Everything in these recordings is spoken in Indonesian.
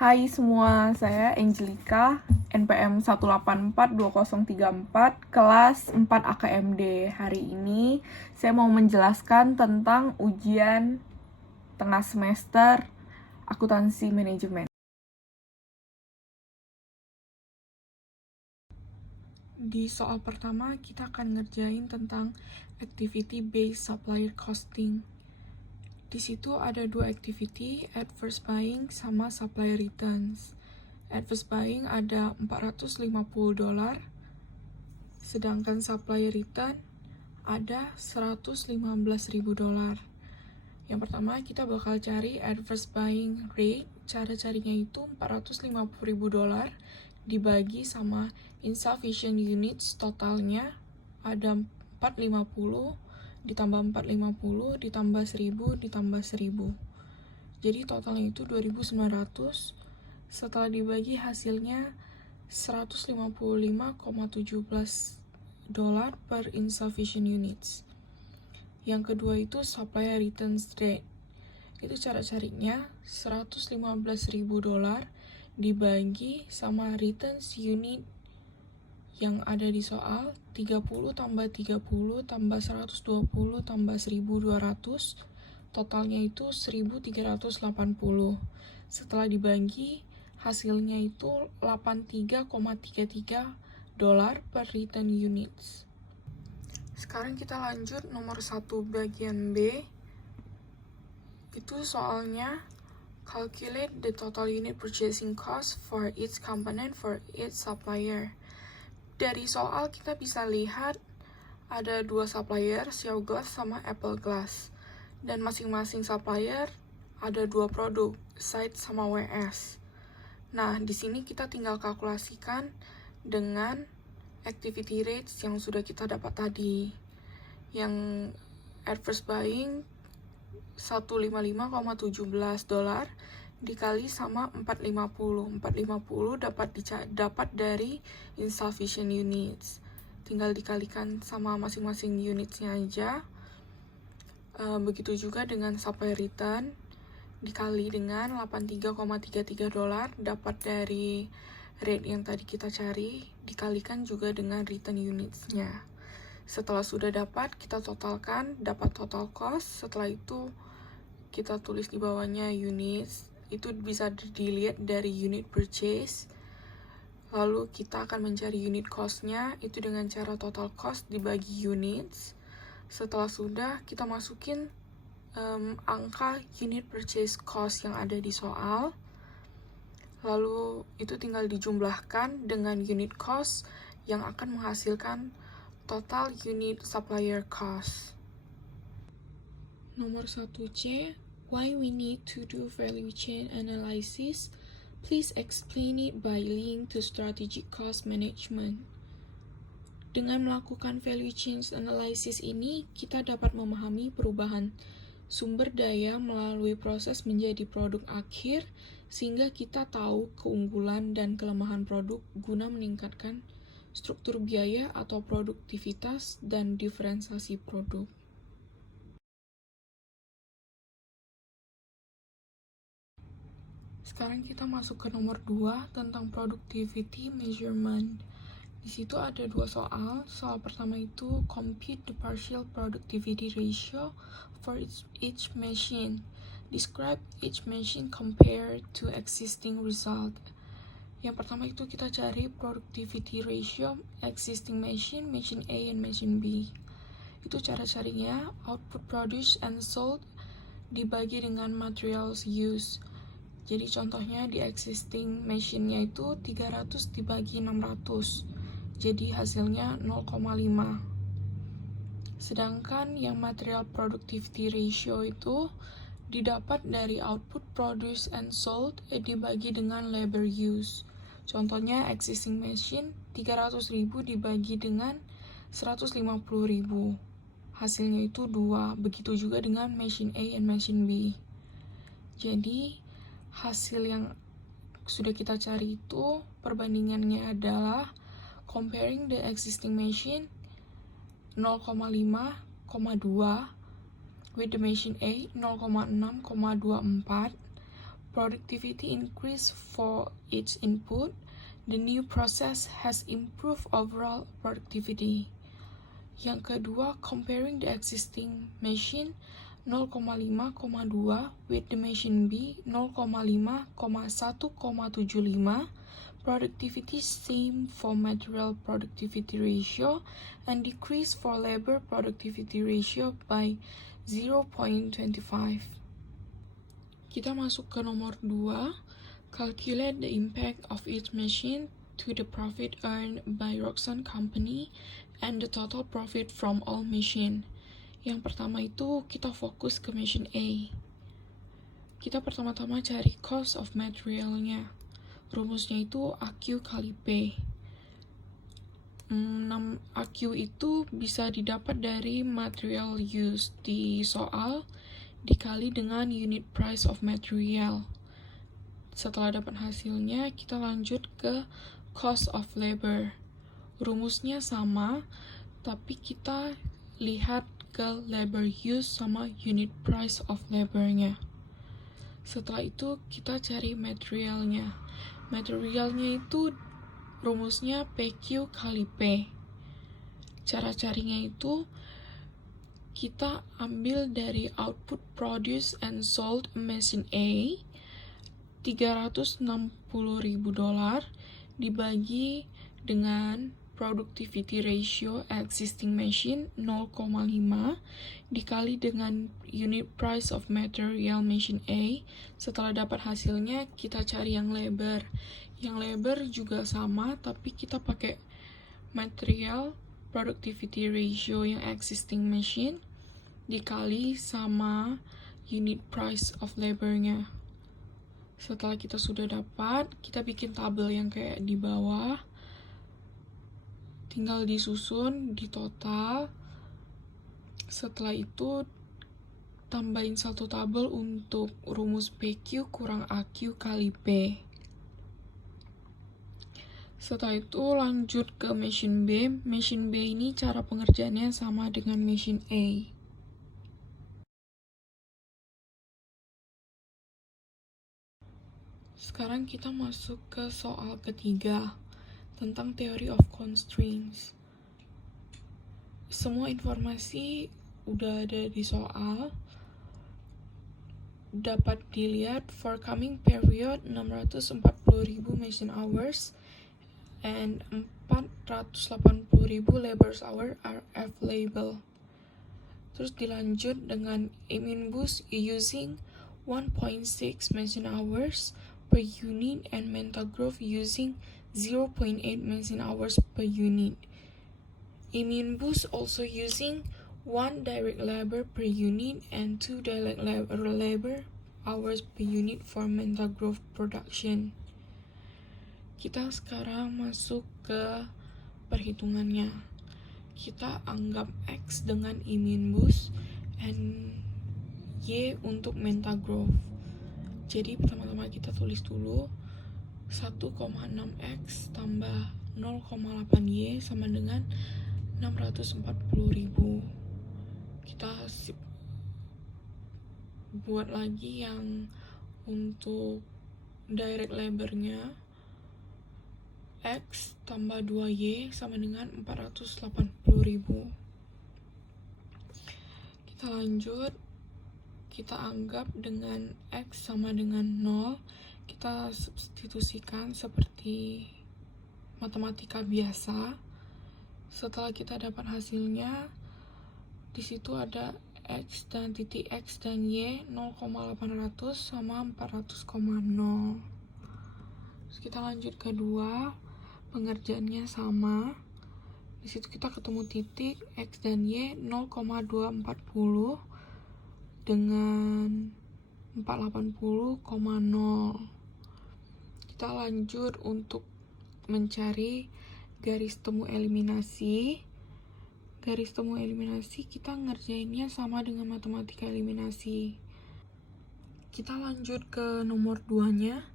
Hai semua, saya Angelika, NPM 1842034, kelas 4 AKMD. Hari ini saya mau menjelaskan tentang ujian tengah semester akuntansi manajemen. Di soal pertama, kita akan ngerjain tentang activity based supplier costing. Di situ ada dua activity, adverse buying sama supplier returns. Adverse buying ada $450, sedangkan supplier return ada $115.000. Yang pertama kita bakal cari adverse buying rate. Cara carinya itu $450.000 dibagi sama insufficient units, totalnya ada 450 ditambah 450 ditambah 1000 ditambah 1000. Jadi totalnya itu 2.900. Setelah dibagi hasilnya $155,17 per insufficient units. Yang kedua itu supplier returns rate. Itu cara carinya $115.000 dibagi sama returns unit yang ada di soal 30 tambah 30 tambah 120 tambah 1200, totalnya itu 1380. Setelah dibagi hasilnya itu $83,33 per return units. Sekarang kita lanjut nomor 1 bagian B. Itu soalnya calculate the total unit purchasing cost for each component for each supplier. Dari soal kita bisa lihat ada dua supplier, Xiao Glass sama Apple Glass. Dan masing-masing supplier ada dua produk, Site sama WS. Nah, di sini kita tinggal kalkulasikan dengan activity rates yang sudah kita dapat tadi. Yang adverse buying $155,17 dikali sama 450. 450 dapat dari insufficient units. Tinggal dikalikan sama masing-masing unitsnya aja. Begitu juga dengan supplier return dikali dengan $83,33 dapat dari rate yang tadi kita cari, dikalikan juga dengan return unitsnya. Setelah sudah dapat, kita totalkan, dapat total cost. Setelah itu kita tulis di bawahnya units. Itu bisa dilihat dari unit purchase. Lalu kita akan mencari unit cost-nya, itu dengan cara total cost dibagi units. Setelah sudah, kita masukin angka unit purchase cost yang ada di soal. Lalu itu tinggal dijumlahkan dengan unit cost yang akan menghasilkan total unit supplier cost. Nomor 1C, why we need to do value chain analysis? Please explain it by link to strategic cost management. Dengan melakukan value chain analysis ini, kita dapat memahami perubahan sumber daya melalui proses menjadi produk akhir, sehingga kita tahu keunggulan dan kelemahan produk guna meningkatkan struktur biaya atau produktivitas dan diferensiasi produk. Sekarang kita masuk ke nomor 2 tentang productivity measurement. Di situ ada dua soal. Soal pertama itu compute the partial productivity ratio for each machine. Describe each machine compared to existing result. Yang pertama itu kita cari productivity ratio existing machine, machine A and machine B. Itu cara carinya output produced and sold dibagi dengan materials used. Jadi contohnya di existing machine-nya itu 300 dibagi 600. Jadi hasilnya 0,5. Sedangkan yang material productivity ratio itu didapat dari output produced and sold dibagi dengan labor use. Contohnya existing machine 300.000 dibagi dengan 150.000. Hasilnya itu 2. Begitu juga dengan machine A and machine B. Jadi hasil yang sudah kita cari itu perbandingannya adalah comparing the existing machine 0,5,2 with the machine A 0,6,24 productivity increased for each input. The new process has improved overall productivity. Yang kedua, comparing the existing machine 0,5,2 with the machine B 0,5,1,75. Productivity same for material productivity ratio and decrease for labor productivity ratio by 0.25. Kita masuk ke nomor 2. Calculate the impact of each machine to the profit earned by Roxxon Company and the total profit from all machine. Yang pertama itu kita fokus ke machine A. Kita pertama-tama cari cost of materialnya. Rumusnya itu AQ kali P. AQ itu bisa didapat dari material used di soal dikali dengan unit price of material. Setelah dapat hasilnya, kita lanjut ke cost of labor. Rumusnya sama, tapi kita lihat ke labor use sama unit price of labornya. Setelah itu, kita cari materialnya. Materialnya itu rumusnya PQ kali P. Cara carinya itu kita ambil dari output produced and sold machine A $360,000 dibagi dengan productivity ratio existing machine 0,5 dikali dengan unit price of material machine A. Setelah dapat hasilnya, kita cari yang labor. Yang labor juga sama, tapi kita pakai material productivity ratio yang existing machine dikali sama unit price of labornya. Setelah kita sudah dapat, kita bikin tabel yang kayak di bawah. Tinggal disusun di total. Setelah itu, tambahin satu tabel untuk rumus PQ kurang AQ kali P. Setelah itu lanjut ke machine B. Machine B ini cara pengerjaannya sama dengan machine A. Sekarang kita masuk ke soal ketiga tentang theory of constraints. Semua informasi udah ada di soal. Dapat dilihat for coming period 640.000 machine hours and 480.000 labor hour are available. Terus dilanjut dengan Emin Bus using 1.6 machine hours per unit and mental growth using 0.8 machine hours per unit. Emin Bus also using 1 direct labor per unit and 2 direct labor hours per unit for mental growth production. Kita sekarang masuk ke perhitungannya. Kita anggap X dengan Emin Bus and Y untuk mental growth. Jadi pertama-tama kita tulis dulu 1,6X tambah 0,8Y sama dengan 640.000. Kita buat lagi yang untuk direct labornya. X tambah 2Y sama dengan 480.000. Kita lanjut. Kita anggap dengan X sama dengan 0. Kita substitusikan seperti matematika biasa. Setelah kita dapat hasilnya, di situ ada X dan titik X dan Y 0,800 sama 400,0. Terus kita lanjut ke 2. Pengerjaannya sama. Di situ kita ketemu titik X dan Y 0,240 dengan 480,0. Kita lanjut untuk mencari garis temu eliminasi. Garis temu eliminasi kita ngerjainnya sama dengan matematika eliminasi. Kita lanjut ke nomor 2-nya.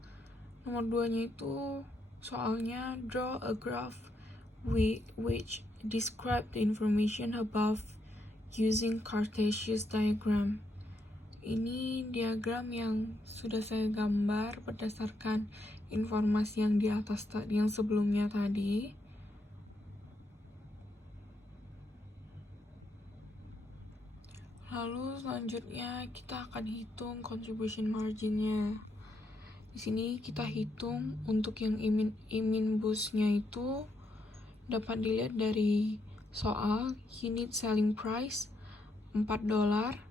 Nomor 2-nya itu soalnya draw a graph which describe the information above using Cartesian diagram. Ini diagram yang sudah saya gambar berdasarkan informasi yang di atas tadi, yang sebelumnya tadi. Lalu selanjutnya kita akan hitung contribution marginnya. Di sini kita hitung untuk yang imin busnya itu dapat dilihat dari soal unit selling price $4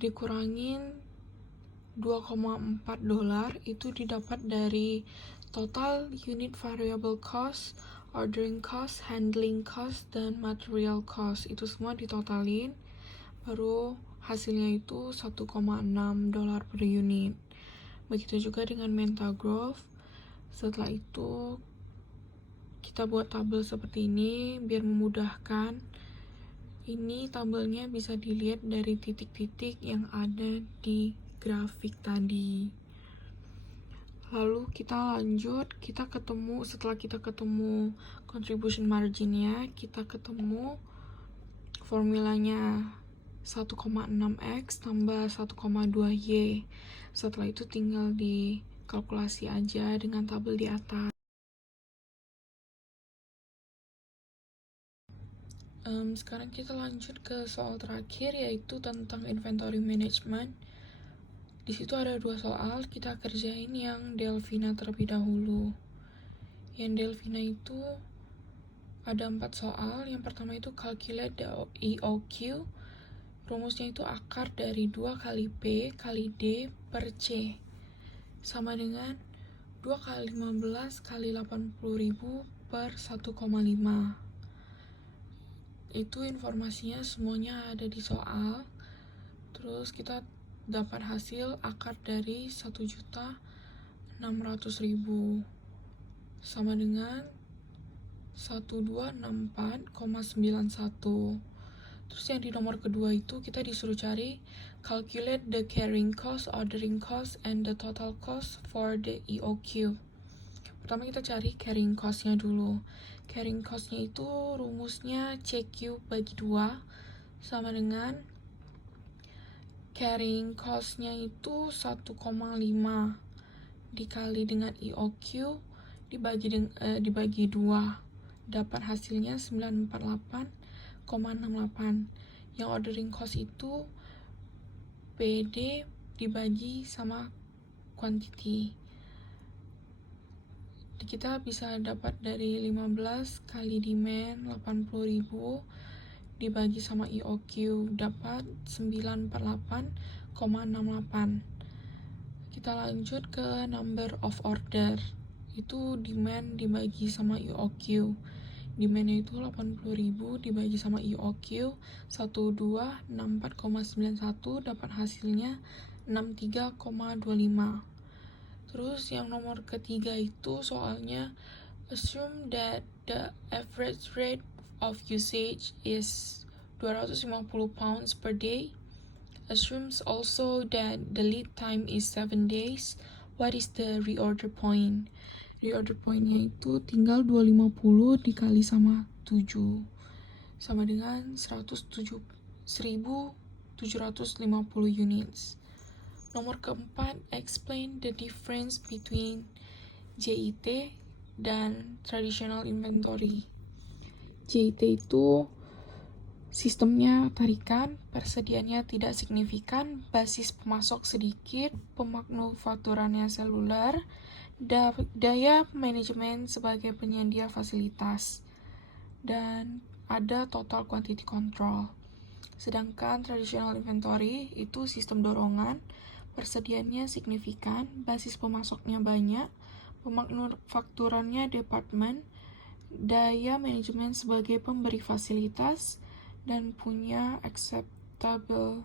dikurangin $2,4 itu didapat dari total unit variable cost, ordering cost, handling cost, dan material cost. Itu semua ditotalin, baru hasilnya itu $1,6 per unit. Begitu juga dengan mental growth. Setelah itu kita buat tabel seperti ini biar memudahkan. Ini tabelnya bisa dilihat dari titik-titik yang ada di grafik tadi. Lalu kita lanjut, setelah kita ketemu contribution marginnya, kita ketemu formulanya 1,6x tambah 1,2y. Setelah itu tinggal dikalkulasi aja dengan tabel di atas. Sekarang kita lanjut ke soal terakhir, yaitu tentang inventory management. Di situ ada 2 soal, kita kerjain yang Delfina terlebih dahulu. Yang Delfina itu ada 4 soal. Yang pertama itu calculate the EOQ. Rumusnya itu akar dari 2 kali P kali D per C sama dengan 2 kali 15 kali 80.000 per 1,5. Itu informasinya semuanya ada di soal. Terus kita dapat hasil akar dari 1.600.000 sama dengan 1264,91. Terus yang di nomor kedua itu kita disuruh cari calculate the carrying cost, ordering cost, and the total cost for the EOQ. Pertama kita cari carrying cost-nya dulu. Carrying cost-nya itu rumusnya CQ bagi 2 sama dengan carrying cost-nya itu 1,5 dikali dengan EOQ dibagi 2. Dapat hasilnya 948,68. Yang ordering cost itu PD dibagi sama quantity. Kita bisa dapat dari 15 kali demand 80.000 dibagi sama EOQ dapat 948,68. Kita lanjut ke number of order. Itu demand dibagi sama EOQ. Demandnya itu 80.000 dibagi sama EOQ 1264,91 dapat hasilnya 63,25. Terus yang nomor ketiga itu soalnya assume that the average rate of usage is 250 pounds per day. Assumes also that the lead time is 7 days. What is the reorder point? Reorder point-nya itu tinggal 250 dikali sama 7 sama dengan 1.750 units. Nomor keempat, explain the difference between JIT dan traditional inventory. JIT itu sistemnya tarikan, persediaannya tidak signifikan, basis pemasok sedikit, pemanufakturannya seluler, daya manajemen sebagai penyedia fasilitas, dan ada total quantity control. Sedangkan traditional inventory itu sistem dorongan, persediaannya signifikan, basis pemasoknya banyak, pemanufakturannya departemen, daya manajemen sebagai pemberi fasilitas, dan punya acceptable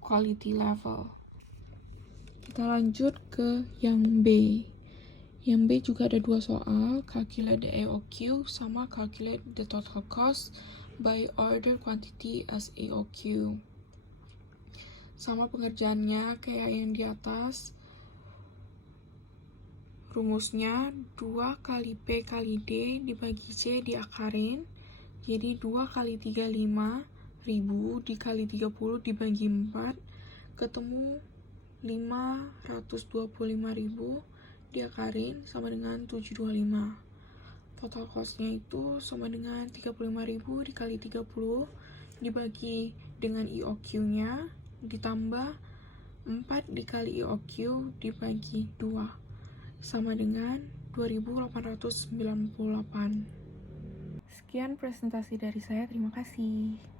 quality level. Kita lanjut ke yang B. Yang B juga ada 2 soal, calculate the EOQ sama calculate the total cost by order quantity as EOQ. Sama pengerjaannya kayak yang di atas. Rumusnya 2 kali P kali D dibagi C diakarin. Jadi 2 kali 35.000 dikali 30 dibagi 4 ketemu 525.000 diakarin sama dengan 725. Total cost-nya itu sama dengan 35.000 dikali 30 dibagi dengan IOQ-nya ditambah 4 dikali IOQ dibagi 2 sama dengan 2.898. Sekian presentasi dari saya, terima kasih.